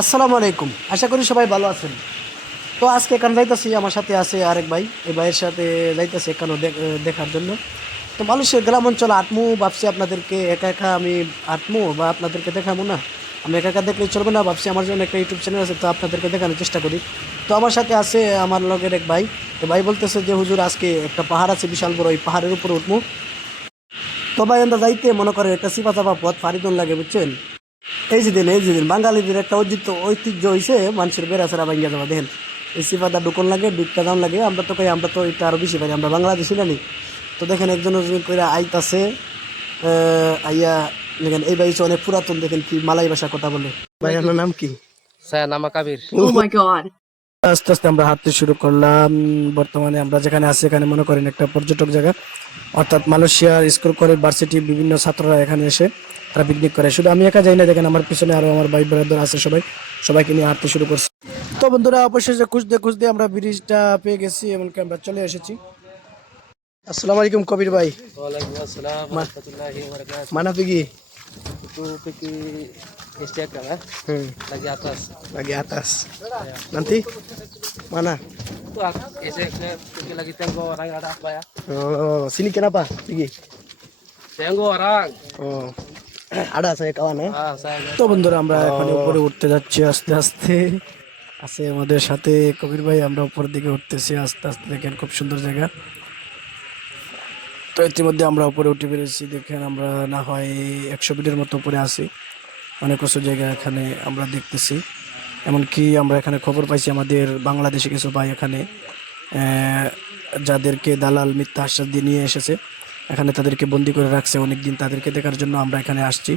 আসসালামু আলাইকুম। আশা করি সবাই ভালো আছেন। তো আজকে এখানে যাইতেছি, আমার সাথে আছে আরেক ভাই। এই ভাইয়ের সাথে যাইতেছি এখানে দেখার জন্য। তো মানুষের গ্রাম অঞ্চলে আটমু, ভাবছি আপনাদেরকে একা একা আমি আটমু বা আপনাদেরকে দেখাবো না? আমি একা একা দেখলে চলবে না, ভাবছি আমার জন্য একটা ইউটিউব চ্যানেল আছে, তো আপনাদেরকে দেখানোর চেষ্টা করি। তো আমার সাথে আছে আমার লগের এক ভাই। তো ভাই বলতেছে যে, হুজুর, আজকে একটা পাহাড় আছে, বিশাল বড়, ওই পাহাড়ের উপরে উঠমু। তো ভাই আমরা যাইতে মনে করে একটা সিপা চাপা পথ, ফারিদন লাগে, বুঝছেন? এই যে দিন এই যে দিন বাঙালিদের একটা ঐতিহ্য ঐতিহ্য হয়েছে মানুষের বেড়াছাড়া ভাঙ্গিয়া যাওয়া দেখেন। এই সিপাদা ডুকন লাগে ডুকটা দাম লাগে আমরা তো কই আমরা তো এটা আরও বেশি পারি আমরা বাংলাদেশি জানি তো দেখেন একজন করে আইতাছে আহ, আইয়া দেখেন এই বাইছে অনেক পুরাতন দেখেন কি মালাই ভাষা কথা বলে। ভাই আপনার নাম কি? স্যার নামা কাবির। Oh my god. আস্তে আস্তে আমরা হাঁটতে শুরু করলাম। বর্তমানে আমরা যেখানে আছি এখানে মনে করেন একটা পর্যটক জায়গা। অর্থাৎ মালয়েশিয়ার স্কুল কলেজ ভার্সিটি বিভিন্ন ছাত্ররা এখানে এসে তারা পিকনিক করে। শুধু আমি একা যাই না দেখেন আমার পিছনে আরও আমার ভাই ব্রাদার আছে সবাই। সবাইকে নিয়ে হাঁটতে শুরু করছি। তো বন্ধুরা অবশেষে খুঁজতে খুঁজতে আমরা ব্রিজটা পেয়ে গেছি এমনকি আমরা চলে এসেছি। আসসালামু আলাইকুম কবির ভাই। Waalaikumsalam Lagi atas. Lagi atas. Nanti mana? Lagi orang ada apa ya. Oh, sini kenapa? Pergi. Tengok orang. Oh. Eh? তো বন্ধুরা আমরা oh. এখানে উপরে উঠতে যাচ্ছি আস্তে আস্তে আছে আমাদের সাথে কবির ভাই আমরা উপর দিকে উঠতেছি আস্তে আস্তে দেখেন খুব সুন্দর জায়গা তো ইতিমধ্যে আমরা উপরে উঠে পেরেছি দেখেন আমরা না হয় একশো মিটার মতো উপরে আছি অনেক কিছু জায়গা এখানে আমরা দেখতেছি। এমনকি আমরা এখানে খবর পাইছি আমাদের বাংলাদেশে কিছু ভাই এখানে যাদেরকে দালাল মিথ্যা আশ্বাস দিয়ে নিয়ে এসেছে। এখানে তাদেরকে বন্দি করে রাখছে অনেক দিন তাদেরকে দেখার জন্য আমরা এখানে আসছি।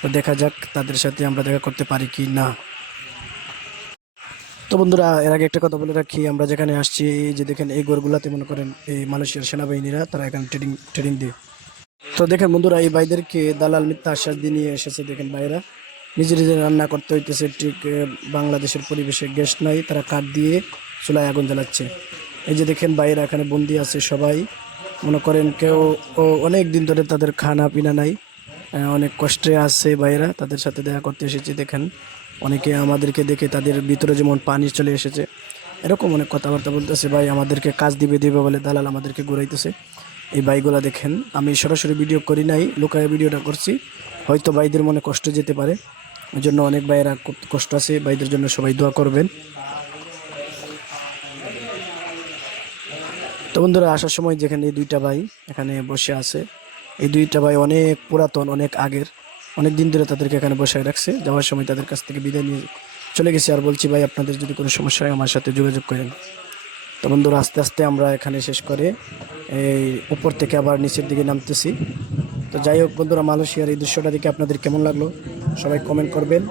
তো দেখা যাক তাদের সাথে আমরা দেখা করতে পারি কি না। তো বন্ধুরা, এর আগে একটা কথা বলে রাখি, আমরা যেখানে আসছি যে দেখেন, এই গোরগুলাতে মনে করেন, এই মালয়েশিয়ার সেনাবাহিনীরা তারা এখানে ট্রেনিং ট্রেনিং দিয়ে তো দেখেন বন্ধুরা, এই ভাইদেরকে দালাল মিথ্যা আশ্বাস দিয়ে নিয়ে এসেছে দেখেন ভাইরা নিজে নিজে রান্না করতে হইতেছে, ঠিক বাংলাদেশের পরিবেশে গ্যাস নাই, তারা কাঠ দিয়ে চুলায় আগুন জ্বালাচ্ছে। এই যে দেখেন বাইরে এখানে বন্দি আছে সবাই। মনে করেন কেউ অনেক দিন ধরে তাদের খানা পিনা নাই অনেক কষ্টে আছে বাইরা তাদের সাথে দেখা করতে এসেছি, দেখেন। অনেকে আমাদেরকে দেখে তাদের ভিতরে যেমন পানি চলে এসেছে, এরকম অনেক কথাবার্তা বলতেছে, ভাই, আমাদেরকে কাজ দিবে দিবে বলে দালাল আমাদেরকে ঘুরাইতেছে। এই বাইগুলা দেখেন। আমি সরাসরি ভিডিও করি নাই, লুকায় ভিডিওটা করছি। হয়তো ভাইদের মনে কষ্ট যেতে পারে। ওই জন্য অনেক খুব কষ্ট আছে। ভাইদের জন্য সবাই দোয়া করবেন। তো বন্ধুরা, আসার সময় যেখানে এই দুইটা ভাই এখানে বসে আছে, এই দুইটা ভাই অনেক পুরাতন, অনেক আগের, অনেক দিন ধরে তাদেরকে এখানে বসায় রাখছে। যাওয়ার সময় তাদের কাছ থেকে বিদায় নিয়ে চলে গেছি। আর বলছি, ভাই, আপনাদের যদি কোনো সমস্যা হয়, আমার সাথে যোগাযোগ করেন। তো বন্ধুরা, আস্তে আস্তে আমরা এখানে শেষ করে এই উপর থেকে আবার নিচের দিকে নামতেছি। তো যাই হোক বন্ধুরা, মালয়েশিয়ার এই দৃশ্যটা দেখে আপনাদের কেমন লাগল? সবাই কমেন্ট করবেন।